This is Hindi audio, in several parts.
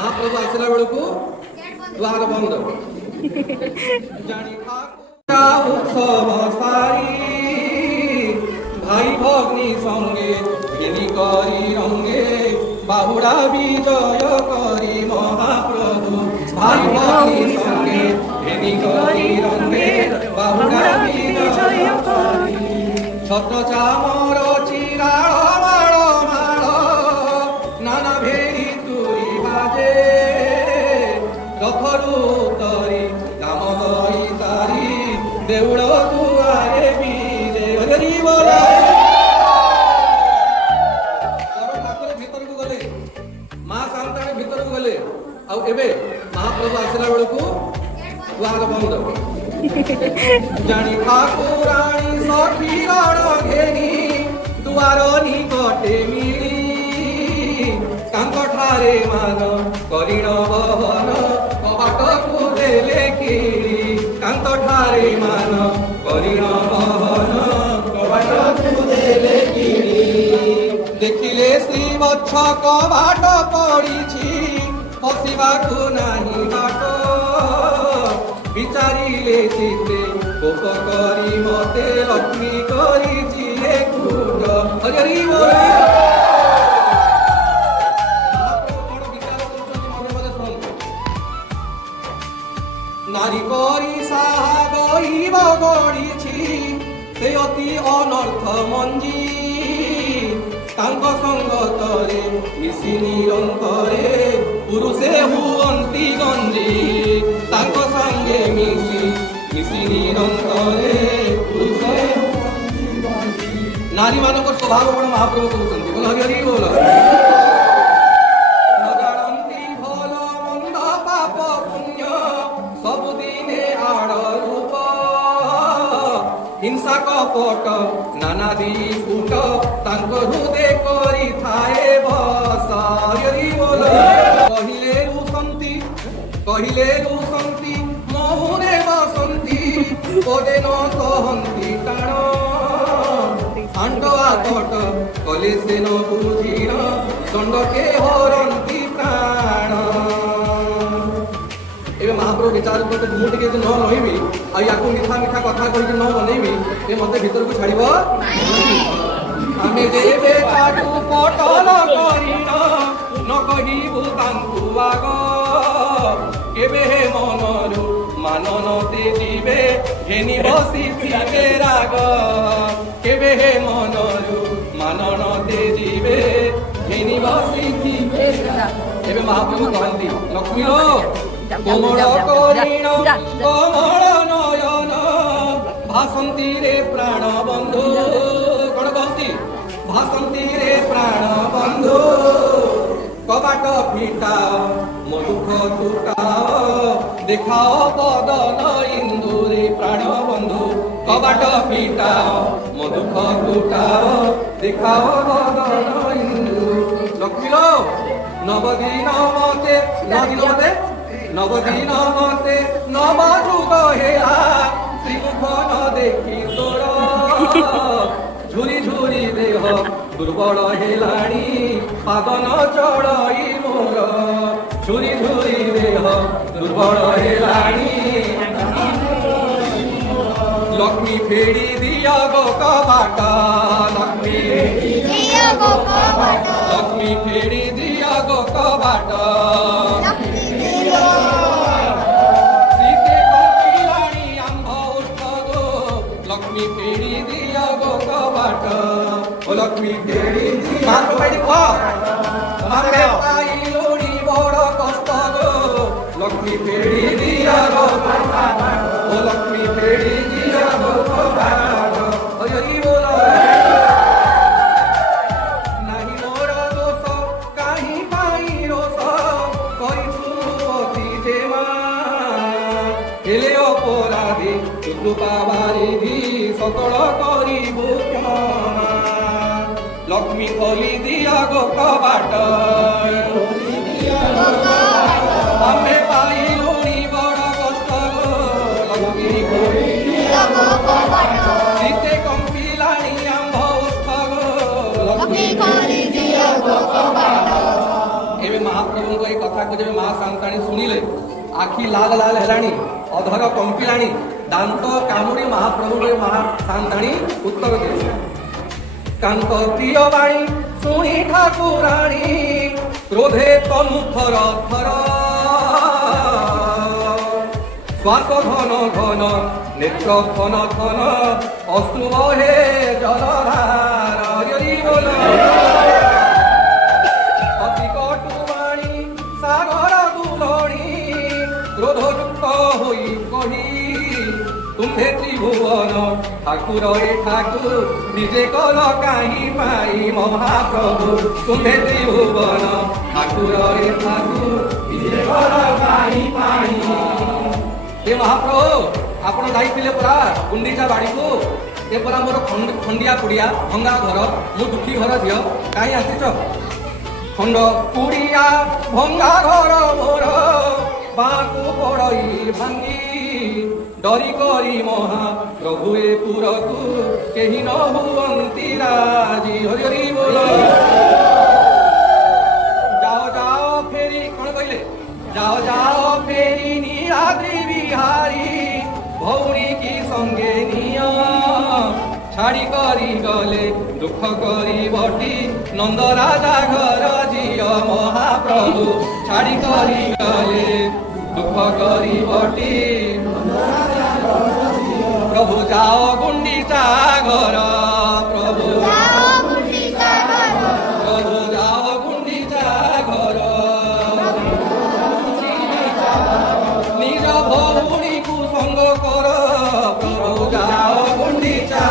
महाप्रभु आसला बेलू द्वार बंद उत्सव सारी भाई भग्नी संगे घिनी करी रंगे बाहुड़ा विजय करी महाप्रभु भाई भग्नी संगे घिनी करी रंगे बाहुड़ा विजय करी छत्र चामर चिराळ माळ माळ नाना भेरी तुरी बाजे रथरू तरी नाम गई तारी देउळ दुआरे बीजे हरि बोल ठाकुर भीतर को गले मां शांताणी भीतर को गले आ एबे महाप्रभु आसला बेलू द्वार बंद जानी ठाकुराणी सखी गण घेनी दुआर निकटे मिली ठारे मान करिण बहन कबाट को देले किरी ठारे मान करिण बहन कबाट को देले किरी देखिले श्री वत्स कबाट पड़िछि हसिबाकु नाही बाट विचारिले चित्ते कोप करी मते लक्ष्मी करिछि कूट हरि बोल नारी करी साहा गईब गढ़ी से अति अनर्थ मंजी तांक संगतरे मिसी निरंतरे पुरुषे हुअंती गंजी तांक संगे मिसी निरंतरे पुरुषे नारी मानक स्वभाव बड़ महाप्रभु कहते बोल हरि हरि बोल हिंसा कपट नानादी कूट तांको हृदय करी थाए बस हरि बोल कहिले रुसंती महुरे बसंती पदे न सहंती टाण आंड आकट कले से न बुझीण दंडके हरंती प्राण एवं महाप्रभु विचार करते मुझे टे न रही या मिठा मिठा कथा कही न बनईबी ये मत भीतर को छाड़ आमे देवे काटू पटल करिन न कहबू तांकु आग केबे हे मनरु माननते जीवे घेनी बसिथिबे राग केबे हे मनरु माननते जीवे घेनी बसिथिबे राग एबे महाप्रभु कहंती लक्ष्मी रो कोमल करिण कोमल नयन भासंती रे प्राण बंधु कौन कहती भासंती रे प्राण बंधु कबाट फिटाओ मधुख तुटाओ देखाओ बदन इंदु रे प्राण बंधु कबाट फिटाओ मधुख तुटाओ देखाओ बदन इंदु लक्ष्मी रो नवदिन मते नवदिन मते नवजुग हेला श्रीमुख न देखी तोर झुरी झुरी देह दुर्बल हेलाणी पादन चढ़ई मोर झुरी झुरी देह दुर्बल हेलाणी लक्ष्मी फेड़ी दिया गो कबाट लक्ष्मी फेड़ी दिया गो कबाट लक्ष्मी फेड़ी दिया गो कबाट लक्ष्मी फेड़ी हमें पाई लोड़ी बड़ कष्ट गो लक्ष्मी फेड़ी दिया गो लक्ष्मी फेड़ी दिया गो कबाट हरि बोल नहीं मोर दोष कहीं पाई रोष करिछु पति जेमा हेले अपराधी कृपा बारिधि सकल करिबु क्षमा लक्ष्मी खोली दिया गो कबाट हमें पाई लुणी बड़ कष्ट गो लक्ष्मी खोली दिया गो कबाट सीते कंपिलाणी आंभ उठ गो लक्ष्मी खोली दिया गो कबाट एबे महाप्रभु को कथा को जब माँ सांताणी शुणिले आखि लाल लाल है अधर कंपिला दांत कामुड़ी महाप्रभु महा सांताणी उत्तर दे कांत प्रिय बाणी शुणी ठाकुराणी क्रोधे तनु थर थर श्वास घन घन नेत्र घन घन अश्रु बहे जलधार अति कटुवाणी सागर दुलणी क्रोधयुक्त होई कही तुम्हे त्रिभुवन ठाकुर रे ठाकुर निजे कल कहीं पाई महाप्रभु तुम्हे त्रिभुवन ठाकुर रे ठाकुर निजे कल कहीं पाई हे महाप्रभु आपण जाइथिले परा गुंडीचा बाड़ी को ए परा मोर खंडिया कुड़िया भंगा घर मो दुखी घर झियो काई आसीच खंड कुड़िया भंगा घर मोर बाकु पड़ई भांगी डरी करी महा प्रभु ए पुरकु केही न हुअंती राजी हरि हरि बोल जाओ जाओ फेरी कौन कहले जाओ जाओ फेरी नीलाद्री बिहारी भौरी की संगे निया छाड़ी करी गले दुख करी बटी नंद राजा घर झियो महाप्रभु छाड़ी करी गले दुख करी बटी प्रभु जाओ गुंडीचा घर प्रभु प्रभु जाओ गुंडीचा घर निज भौरी को संग कर प्रभु जाओ गुंडीचा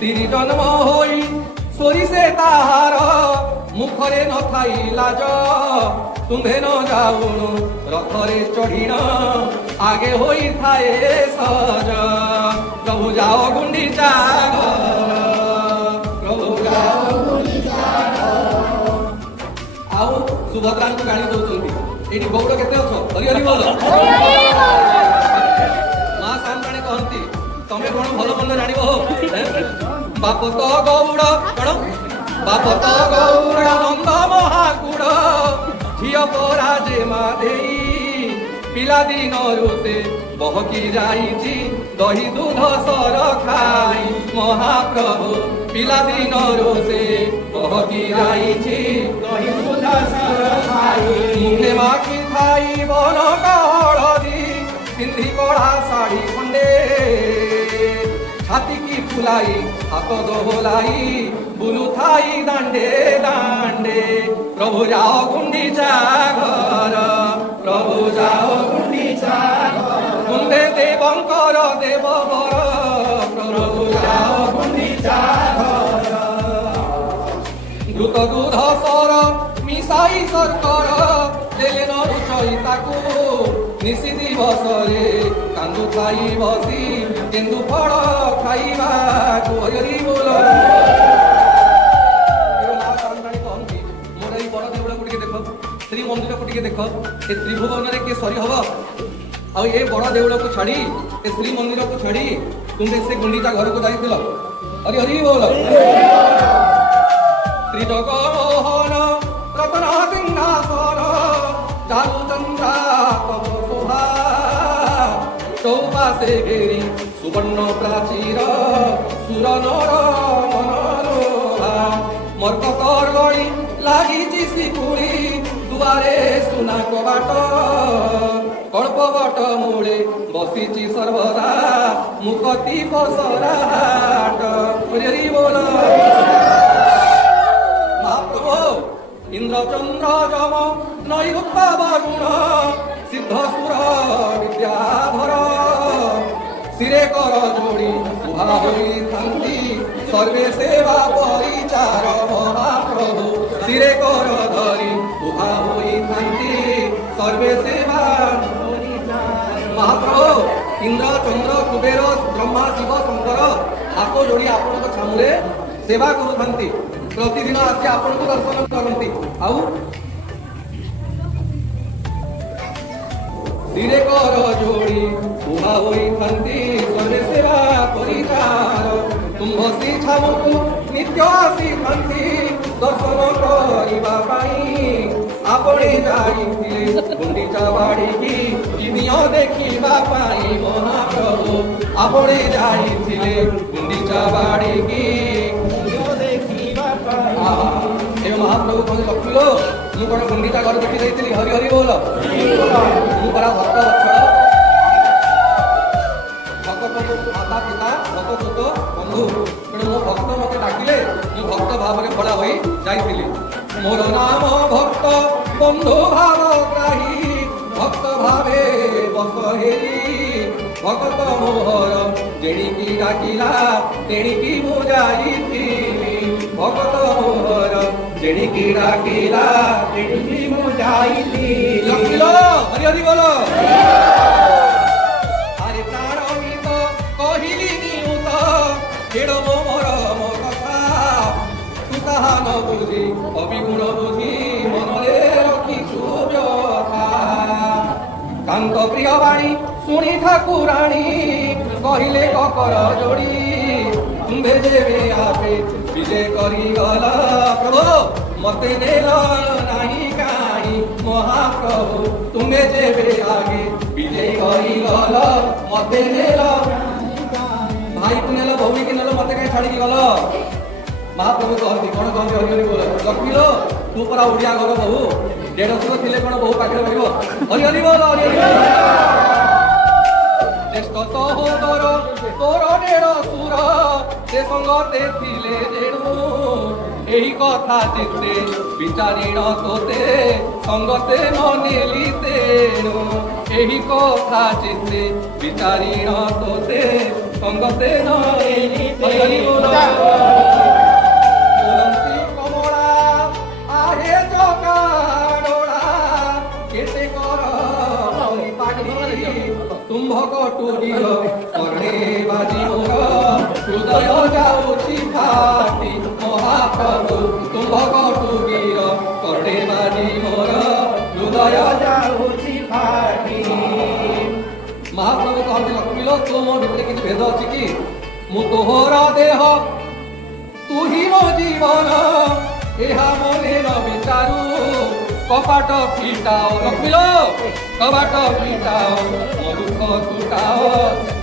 तिरी जन्म होई सोरिसे ताहार मुखरे न खाई लाज तुम्हे न जाऊनु रथरे चढ़ीन आगे होई थाए सज प्रभु जाओ गुंडीचा प्रभु जाओ गुंडीचा आओ सुभद्रा को गाड़ी दौरान ये गौड़ केते अछ हरि हरि बोल माँ सांताणी कहती तमें कौन भल मंद जान बाप तो गौड़ कौन बाप तो गौड़ नंद महाकुड़ झियो परा जे माधेई पिला दिन से बहकी जाइछि दही दूध सर खाई महाप्रभु पिला दिन से बहकी जाइछि दही दूध सर खाई मुखे माखी खाई बन हलदी पिंधि कड़ा साड़ी खंडे छाती की फुलाई हाथ दोहलाई बुलू थाई दांडे दांडे प्रभु जाओ गुंडीचा घर प्रभु जाओ गुंडीचा कुंडे देवंकर देववर प्रभु जाओ गुंडीचा घर द्रुत दूध सर मिसाई सरकर देले न रुचई ताकू निशी दिवसरे कांदू खाई बसी केन्दू फल खाइबा हरि बोल मोर बड़ देवल को देख श्री मंदिर को देख ए त्रिभुवन में किए सरी हम आ ये बड़ देवल को छाड़ी ए श्री मंदिर को छाड़ी तुम से गुंडीचा घर को जाइल हरि हरि बोल त्रिजगमोहन रतन सिंहासन चारुचंद्रा तव शोभा चौपाशे घेरी सुवर्ण प्राचीर सुर नर मनोलोभा मर्कतर गणी लागिछि शिकुड़ी दुआरे सुना कबाट कल्पवट मूले बसिछि सर्वदा मुकति पसराट हरि बोल महाप्रभु इंद्रचंद्र जम नैरुक्त वरुण सिद्धसुर विद्याधर सिरे कर जोड़ी उभा होई थांती सर्वे सेवा परिचार महाप्रभु सिरे कर धरी उभा होई थांती सर्वे सेवा महाप्रभु इंद्र चंद्र कुबेर ब्रह्मा शिव शंकर हाथ जोड़ी आपण छामुरे सेवा करूथांती प्रतिदिन आसी आपण को दर्शन करती आउ धीरे कर जोड़ी उभा होई थांती सर्वे सेवा परिचार तुम हसी छामुकु नित्य आसी थांती ଦର୍ଶନ କରିବା ପାଇଁ ଆପଣି ଯାଇଥିଲେ ଗୁଣ୍ଡିଚା ବାଡ଼ିକି ଦିନ ଦେଖିବା ପାଇଁ ମହାପ୍ରଭୁ ଆପଣି ଯାଇଥିଲେ ଗୁଣ୍ଡିଚା ବାଡ଼ିକି ଦେଖିବା ପାଇଁ। ଏ ମହାପ୍ରଭୁ କଣ ଲକ୍ଷ୍ମୀଲୋ ମୁଁ କଣ ଗୁଣ୍ଡିଚା ଘର ଦେଖି ଯାଇଥିଲି ହରି ହରି ବୋଲ ମୁଁ ପରା ଭକ୍ତ ଅକ୍ଷର ମାତା ପିତା ଭକ୍ତ ଛୋଟ ବନ୍ଧୁ ତେଣୁ ମୋ ଭକ୍ତ ମତେ ଡାକିଲେ ମୁଁ ଭକ୍ତ ଭାବରେ ଭଡ଼ା ହୋଇ ଯାଇଥିଲି। ମୋର ନାମ ଭକ୍ତ ବନ୍ଧୁ ଭାବ ଗ୍ରାହୀ ଭକ୍ତ ଭାବେ ବସ ହେଲି ଭକ୍ତ ମୋହର ଯେଣିକି ଡାକିଲା ତେଣିକି ମୁଁ ଯାଇଥିଲି ଭକ୍ତ ମୋହର ଯେଣିକି ଡାକିଲା ତେଣିକି ମୁଁ ଯାଇଥିଲି। ଲକ୍ଷ୍ମୀଲୋ ହରି ହରି ବୋଲ কেড় মোর কথা তু তাহা ন বুঝি অবিগুণ বুঝি মনরে রখিছু ব্যথা। কান্ত প্রিয় বাণী শুনি ঠাকুরাণী কহিলে ককর যোড়ি তুম্ভে যেবে আপে বিজে করি গল প্রভু মতে নেল নাহি কাহি মহাপ্রভু তুম্ভে যেবে আগে বিজে করি গল মতে নেল भाई तू नेल भौणी की नेल मत कहीं छाड़ी गल महाप्रभु कहती कौन कहते हरि हरि बोल लक्ष्मी लो तू परा ओडिया घर बहु 150 थिले कौन बहु पाखे रहिबो हरि हरि बोल हरि हरि ज्येष्ठ सहोदर तोर डेढ़ सुर से संगते थिले जेणु एही कथा चित्ते विचारिण तोते संगते मनेली तेणु एही कथा चित्ते विचारिण तोते संगते नरेली हरि बोलंती कमला आहे जगाडोळा केते कर तुम्भ कटुरीर कर्णे बाजी मोर हृदय जाऊची फाटी महाप्रभु तुम्भ कटुरीर कर्णे बाजी मोर हृदय जाऊची फाटी। महाप्रभु कहते लक्ष्मीलो तू मो भितर किसी भेद अच्छी कि मु तोहर देह तू ही मो जीवन एहा मने न विचारू कपाट फिटाओ लक्ष्मीलो कपाट फिटाओ मो दुख तुटाओ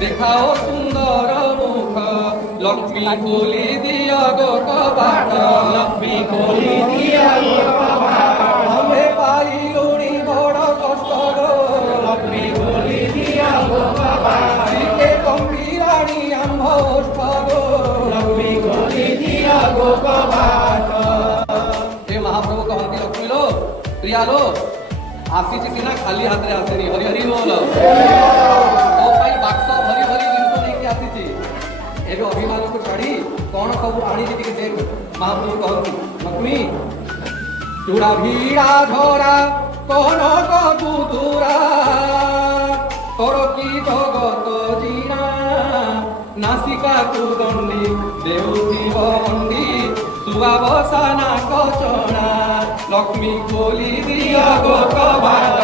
देखाओ सुंदर मुख लक्ष्मी खोली दिया गो कपाट लक्ष्मी खोली दिया गो कपाट हमें पाई लुणी बड़ कष्ट गो लक्ष्मी खोली दिया गो कपाट सीते गंभीराणी आंभ ओष्ठ गो लक्ष्मी खोली दिया गो कपाट। हे महाप्रभु कहती लक्ष्मी लो प्रिया लो आसीची सिना खाली हाथ रे आसेनी हरि हरि बोल ओ पाई बाक्स भरी भरी जिंस लेके आसीची एबे अभिमान को छाड़ी कोन सब आनी जी देख महाप्रभु कहती लक्ष्मी चूड़ा भीड़ा झरा कोन कबू दूरा तोर की जगत जीना नासिका तू दंडी देउथी बंडी सुबा बसाना कचना लक्ष्मी खोली दिया गो कबाट